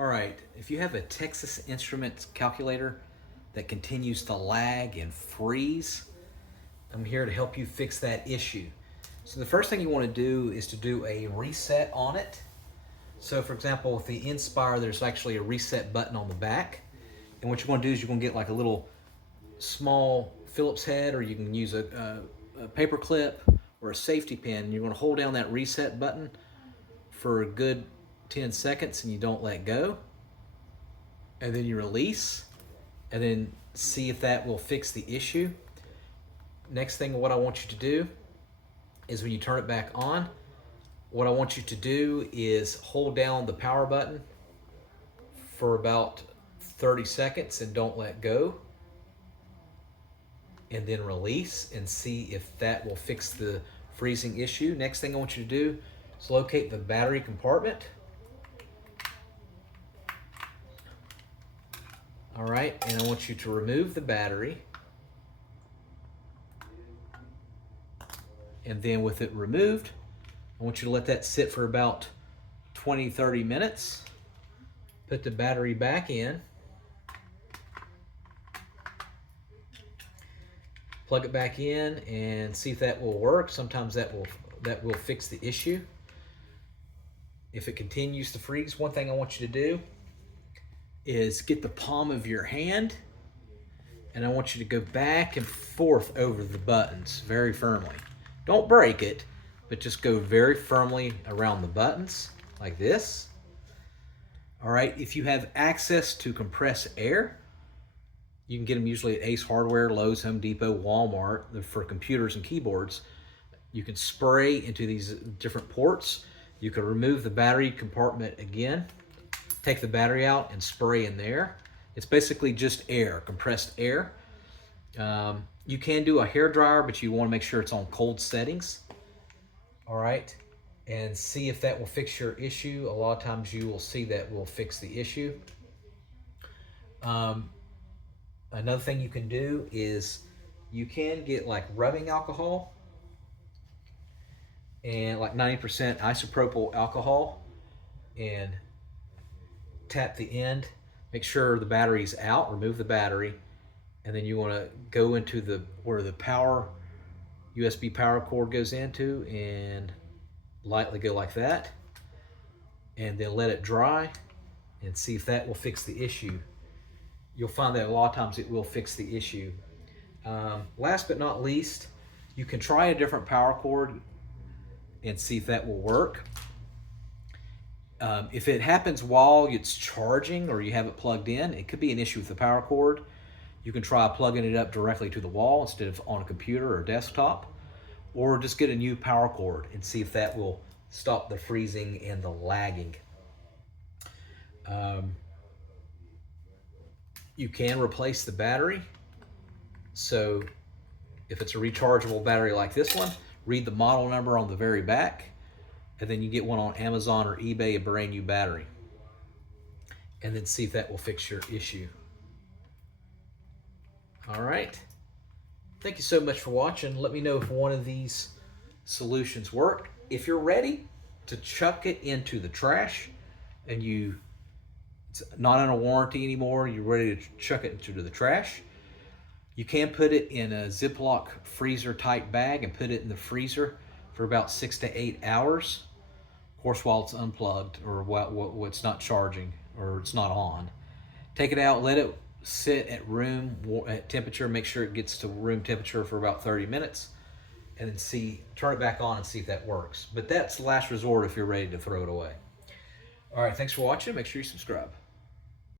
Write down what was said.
All right, if you have a Texas Instruments calculator that continues to lag and freeze, I'm here to help you fix that issue. So the first thing you want to do is to do a reset on it. So for example, with the Nspire, there's actually a reset button on the back. And what you're going to do is you're going to get like a little small Phillips head, or you can use a paper clip or a safety pin. You're going to hold down that reset button for a good 10 seconds and you don't let go. And then you release and then see if that will fix the issue. Next thing, what I want you to do is when you turn it back on, what I want you to do is hold down the power button for about 30 seconds and don't let go. And then release and see if that will fix the freezing issue. Next thing I want you to do is locate the battery compartment. All right, and I want you to remove the battery. And then with it removed, I want you to let that sit for about 20-30 minutes. Put the battery back in. Plug it back in and see if that will work. Sometimes that will fix the issue. If it continues to freeze, one thing I want you to do is get the palm of your hand and I want you to go back and forth over the buttons very firmly. Don't break it, but just go very firmly around the buttons like this. All right, if you have access to compressed air, you can get them usually at Ace Hardware, Lowe's, Home Depot, Walmart for computers and keyboards. You can spray into these different ports. You can remove the battery compartment again, take the battery out and spray in there. It's basically just air, compressed air. You can do a hair dryer, but you want to make sure it's on cold settings. All right, and see if that will fix your issue. A lot of times you will see that will fix the issue. Another thing you can do is you can get like rubbing alcohol and like 90% isopropyl alcohol and tap the end. Make sure the battery's out, remove the battery, and then you want to go into where the USB power cord goes into and lightly go like that, and then let it dry and see if that will fix the issue. You'll find that a lot of times it will fix the issue. Last but not least, you can try a different power cord and see if that will work. If it happens while it's charging or you have it plugged in, it could be an issue with the power cord. You can try plugging it up directly to the wall instead of on a computer or desktop, or just get a new power cord and see if that will stop the freezing and the lagging. You can replace the battery. So if it's a rechargeable battery like this one, read the model number on the very back, and then you get one on Amazon or eBay, a brand new battery, and then see if that will fix your issue. All right. Thank you so much for watching. Let me know if one of these solutions work. If you're ready to chuck it into the trash and it's not under warranty anymore, you're ready to chuck it into the trash, you can put it in a Ziploc freezer type bag and put it in the freezer for about 6 to 8 hours. Of course, while it's unplugged or while it's not charging or it's not on. Take it out, let it sit at room temperature, make sure it gets to room temperature for about 30 minutes, and then turn it back on and see if that works. But that's the last resort if you're ready to throw it away. All right, thanks for watching. Make sure you subscribe.